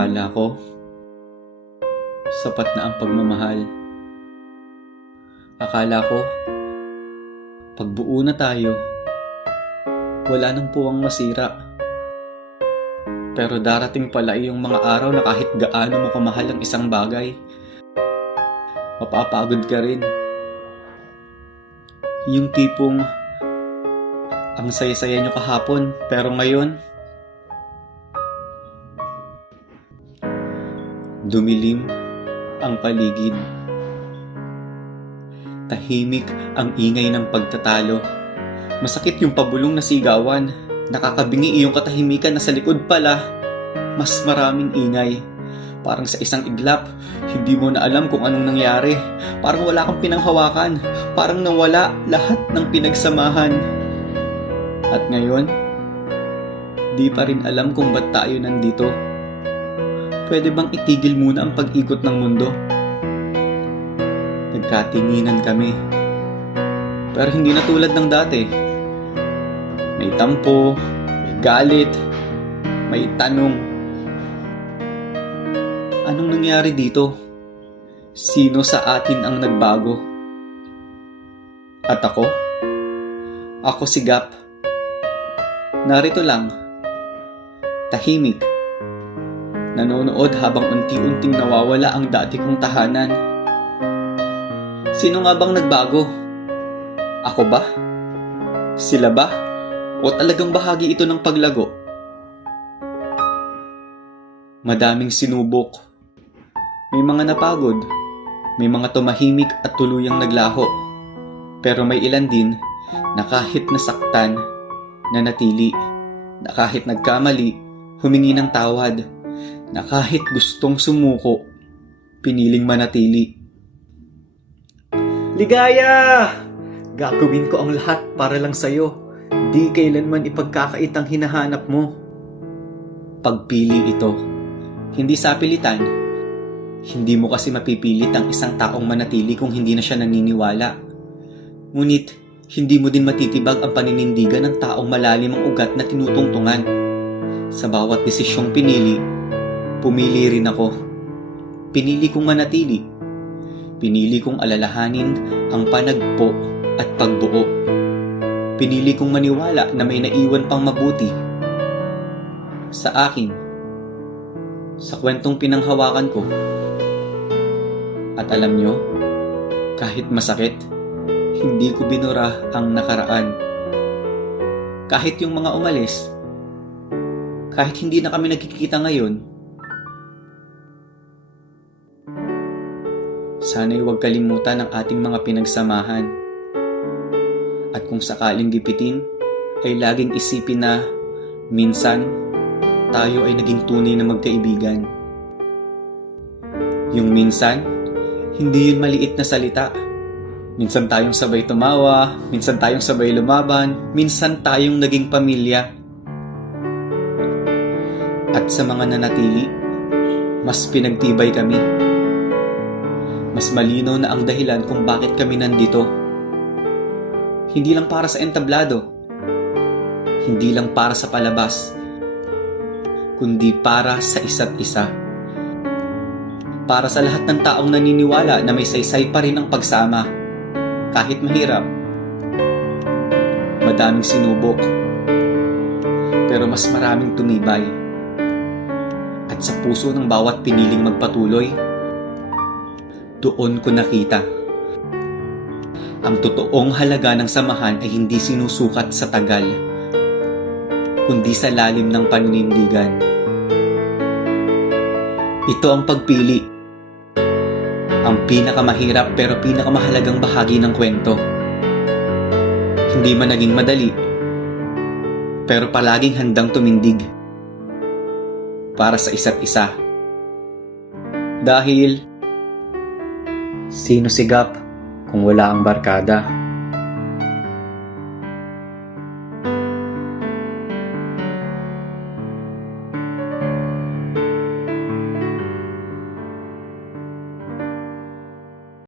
Akala ko, sapat na ang pagmamahal. Akala ko, pagbuo na tayo, wala nang puwang masira. Pero darating pala yung mga araw na kahit gaano mo kamahal ang isang bagay, mapapagod ka rin. Yung tipong, ang saya-saya nyo kahapon, pero ngayon, dumilim ang paligid. Tahimik ang ingay ng pagtatalo. Masakit yung pabulong na sigawan. Nakakabingi iyong katahimikan na sa likod pala, mas maraming ingay. Parang sa isang iglap, hindi mo na alam kung anong nangyari. Parang wala kang pinanghawakan. Parang nawala lahat ng pinagsamahan. At ngayon, di pa rin alam kung ba't tayo nandito. Pwede bang itigil muna ang pag-ikot ng mundo? Nagkatinginan kami. Pero hindi na tulad ng dati. May tampo, may galit, may tanong. Anong nangyari dito? Sino sa atin ang nagbago? At ako? Ako si Gap. Narito lang. Tahimik. Nanonood habang unti-unting nawawala ang dati kong tahanan. Sino nga bang nagbago? Ako ba? Sila ba? O talagang bahagi ito ng paglago? Madaming sinubok. May mga napagod. May mga tumahimik at tuluyang naglaho. Pero may ilan din na kahit nasaktan, nanatili. Na kahit nagkamali, humingi ng tawad. Na kahit gustong sumuko, piniling manatili. Ligaya! Gagawin ko ang lahat para lang sa'yo. Di kailanman ipagkakait ang hinahanap mo. Pagpili ito. Hindi sa pilitan. Hindi mo kasi mapipilit ang isang taong manatili kung hindi na siya naniniwala. Ngunit, hindi mo din matitibag ang paninindigan ng taong malalim ang ugat na tinutungtungan. Sa bawat desisyong pinili, pumili rin ako. Pinili kong manatili. Pinili kong alalahanin ang panagpo at pagbuo. Pinili kong maniwala na may naiwan pang mabuti. Sa akin. Sa kwentong pinanghawakan ko. At alam nyo, kahit masakit, hindi ko binura ang nakaraan. Kahit yung mga umalis, kahit hindi na kami nagkikita ngayon, sana'y huwag kalimutan ang ating mga pinagsamahan. At kung sakaling gipitin, ay laging isipin na minsan tayo ay naging tunay na magkaibigan. Yung minsan, hindi yun maliit na salita. Minsan tayong sabay tumawa, minsan tayong sabay lumaban, minsan tayong naging pamilya. At sa mga nanatili, mas pinagtibay kami. Mas malinaw na ang dahilan kung bakit kami nandito. Hindi lang para sa entablado. Hindi lang para sa palabas. Kundi para sa isa't isa. Para sa lahat ng taong naniniwala na may saysay pa rin ang pagsama. Kahit mahirap. Madaming sinubok. Pero mas maraming tumibay. At sa puso ng bawat piniling magpatuloy, doon ko nakita. Ang totoong halaga ng samahan ay hindi sinusukat sa tagal, kundi sa lalim ng paninindigan. Ito ang pagpili. Ang pinakamahirap pero pinakamahalagang bahagi ng kwento. Hindi man naging madali, pero palaging handang tumindig para sa isa't isa. Dahil sino si Gap kung wala ang barkada?